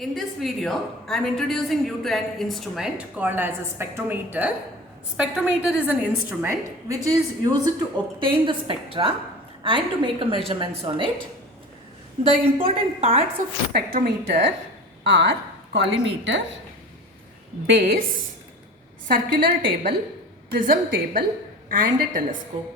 In this video, I am introducing you to an instrument called as a spectrometer. Spectrometer is an instrument which is used to obtain the spectra and to make measurements on it. The important parts of spectrometer are collimator, base, circular table, prism table and a telescope.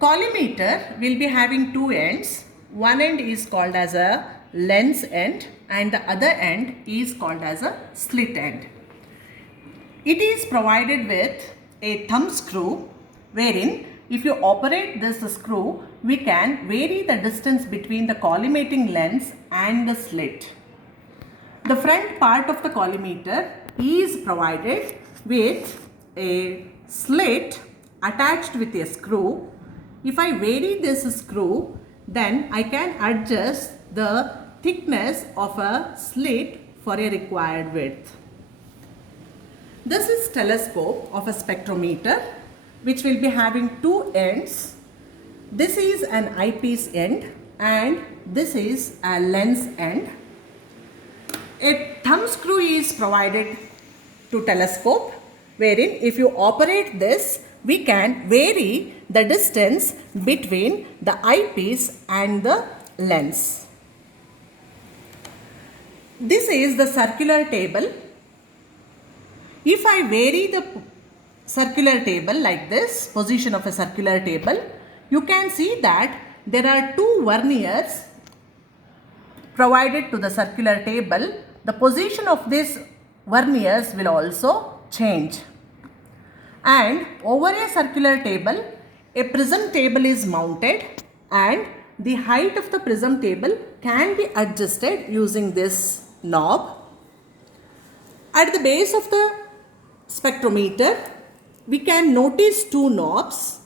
Collimator will be having two ends. One end is called as a lens end and the other end is called as a slit end. It is provided with a thumb screw wherein if you operate this screw, we can vary the distance between the collimating lens and the slit. The front part of the collimator is provided with a slit attached with a screw. If I vary this screw, then I can adjust the thickness of a slit for a required width. This is telescope of a spectrometer which will be having two ends. This is an eyepiece end and this is a lens end. A thumb screw is provided to telescope wherein if you operate this, we can vary the distance between the eyepiece and the lens. This is the circular table. If I vary the circular table like this, position of a circular table, you can see that there are two verniers provided to the circular table. The position of these verniers will also change. And over a circular table, a prism table is mounted and the height of the prism table can be adjusted using this knob. At the base of the spectrometer, we can notice two knobs.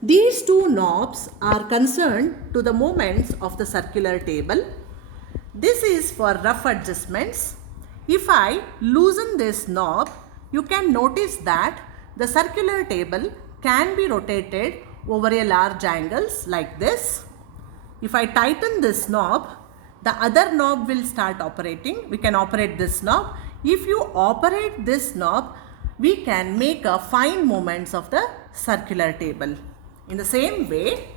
These two knobs are concerned to the movements of the circular table. This is for rough adjustments. If I loosen this knob, you can notice that the circular table can be rotated over a large angles like this. If I tighten this knob, the other knob will start operating. We can operate this knob. If you operate this knob, we can make a fine movements of the circular table. In the same way,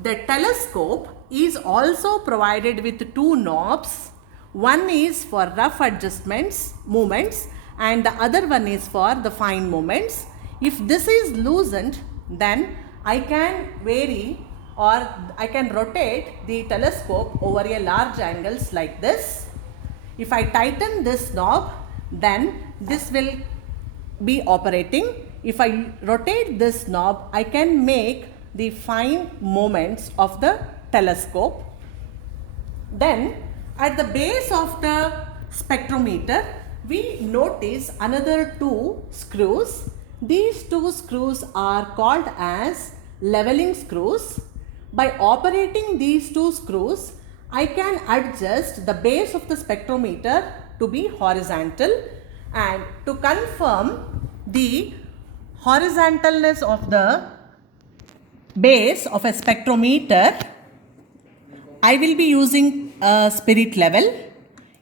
the telescope is also provided with two knobs. One is for rough adjustments, movements, and the other one is for the fine movements. If this is loosened, then I can vary or I can rotate the telescope over a large angles like this. If I tighten this knob, then this will be operating. If I rotate this knob, I can make the fine movements of the telescope. Then at the base of the spectrometer, we notice another two screws. These two screws are called as leveling screws. By operating these two screws, I can adjust the base of the spectrometer to be horizontal, and to confirm the horizontalness of the base of a spectrometer, I will be using a spirit level.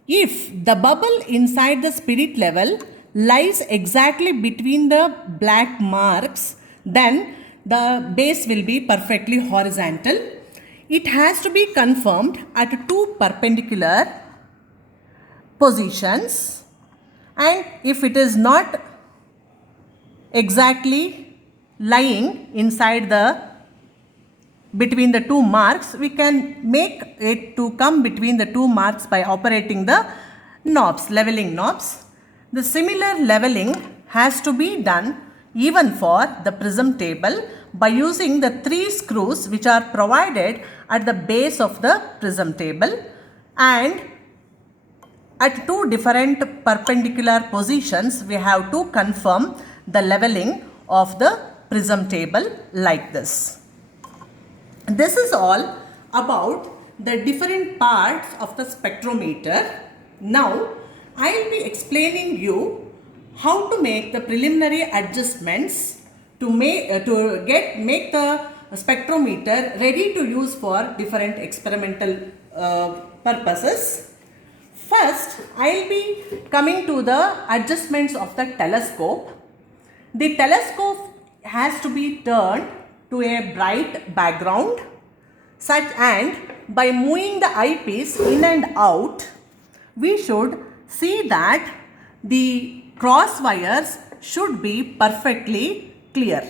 If the bubble inside the spirit level lies exactly between the black marks, then the base will be perfectly horizontal. It has to be confirmed at two perpendicular positions, and if it is not exactly lying inside the between the two marks, we can make it to come between the two marks by operating the knobs, leveling knobs. The similar leveling has to be done even for the prism table by using the three screws which are provided at the base of the prism table, and at two different perpendicular positions we have to confirm the leveling of the prism table like this. This is all about the different parts of the spectrometer. Now I will be explaining you how to make the preliminary adjustments to make the spectrometer ready to use for different experimental purposes. First, I'll be coming to the adjustments of the telescope. The telescope has to be turned to a bright background such, and by moving the eyepiece in and out, we should see that the cross wires should be perfectly clear.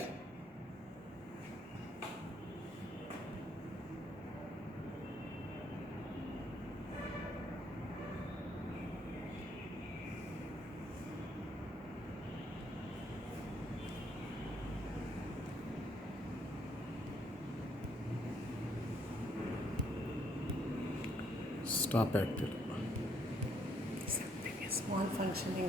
Stop active. Something is malfunctioning.